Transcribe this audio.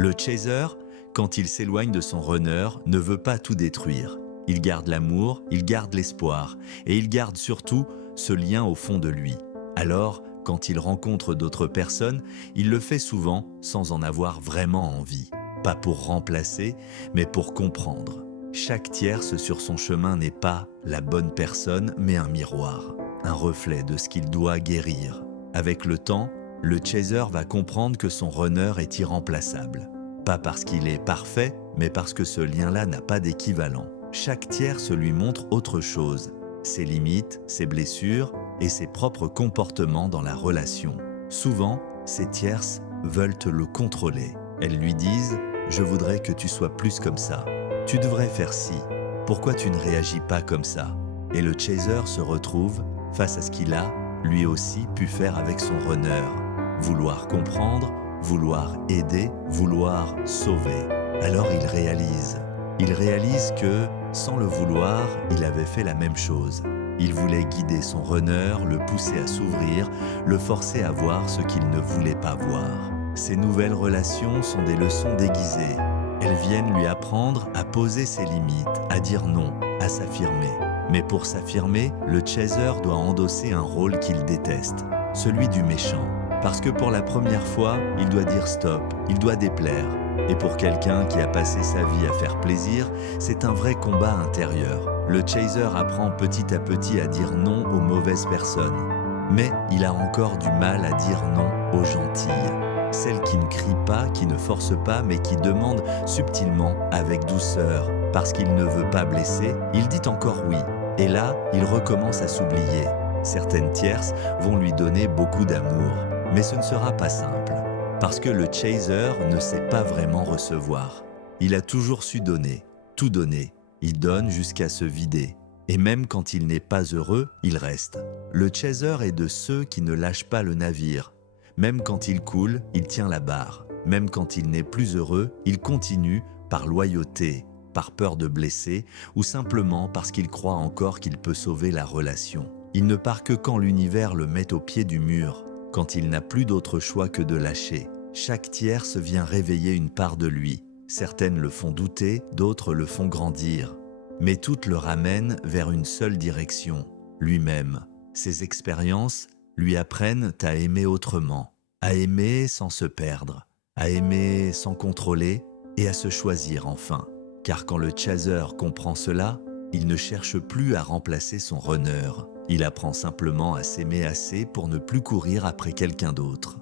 Le chaser, quand il s'éloigne de son runner, ne veut pas tout détruire. Il garde l'amour, il garde l'espoir, et il garde surtout ce lien au fond de lui. Alors, quand il rencontre d'autres personnes, il le fait souvent sans en avoir vraiment envie. Pas pour remplacer, mais pour comprendre. Chaque tierce sur son chemin n'est pas la bonne personne, mais un miroir, un reflet de ce qu'il doit guérir. Avec le temps, le chaser va comprendre que son runner est irremplaçable. Pas parce qu'il est parfait, mais parce que ce lien-là n'a pas d'équivalent. Chaque tierce lui montre autre chose, ses limites, ses blessures et ses propres comportements dans la relation. Souvent, ces tierces veulent le contrôler. Elles lui disent « Je voudrais que tu sois plus comme ça. Tu devrais faire ci. Pourquoi tu ne réagis pas comme ça ?» Et le chaser se retrouve face à ce qu'il a, lui aussi, pu faire avec son runner. Vouloir comprendre, vouloir aider, vouloir sauver. Alors il réalise que, sans le vouloir, il avait fait la même chose. Il voulait guider son runner, le pousser à s'ouvrir, le forcer à voir ce qu'il ne voulait pas voir. Ces nouvelles relations sont des leçons déguisées. Elles viennent lui apprendre à poser ses limites, à dire non, à s'affirmer. Mais pour s'affirmer, le chaser doit endosser un rôle qu'il déteste, celui du méchant. Parce que pour la première fois, il doit dire stop, il doit déplaire. Et pour quelqu'un qui a passé sa vie à faire plaisir, c'est un vrai combat intérieur. Le chaser apprend petit à petit à dire non aux mauvaises personnes. Mais il a encore du mal à dire non aux gentilles. Celles qui ne crient pas, qui ne forcent pas, mais qui demandent subtilement, avec douceur. Parce qu'il ne veut pas blesser, il dit encore oui. Et là, il recommence à s'oublier. Certaines tierces vont lui donner beaucoup d'amour. Mais ce ne sera pas simple. Parce que le chaser ne sait pas vraiment recevoir. Il a toujours su donner, tout donner. Il donne jusqu'à se vider. Et même quand il n'est pas heureux, il reste. Le chaser est de ceux qui ne lâchent pas le navire. Même quand il coule, il tient la barre. Même quand il n'est plus heureux, il continue par loyauté, par peur de blesser ou simplement parce qu'il croit encore qu'il peut sauver la relation. Il ne part que quand l'univers le met au pied du mur, quand il n'a plus d'autre choix que de lâcher. Chaque tierce vient réveiller une part de lui. Certaines le font douter, d'autres le font grandir. Mais toutes le ramènent vers une seule direction, lui-même. Ses expériences lui apprennent à aimer autrement, à aimer sans se perdre, à aimer sans contrôler et à se choisir enfin. Car quand le chaser comprend cela, il ne cherche plus à remplacer son runner. Il apprend simplement à s'aimer assez pour ne plus courir après quelqu'un d'autre.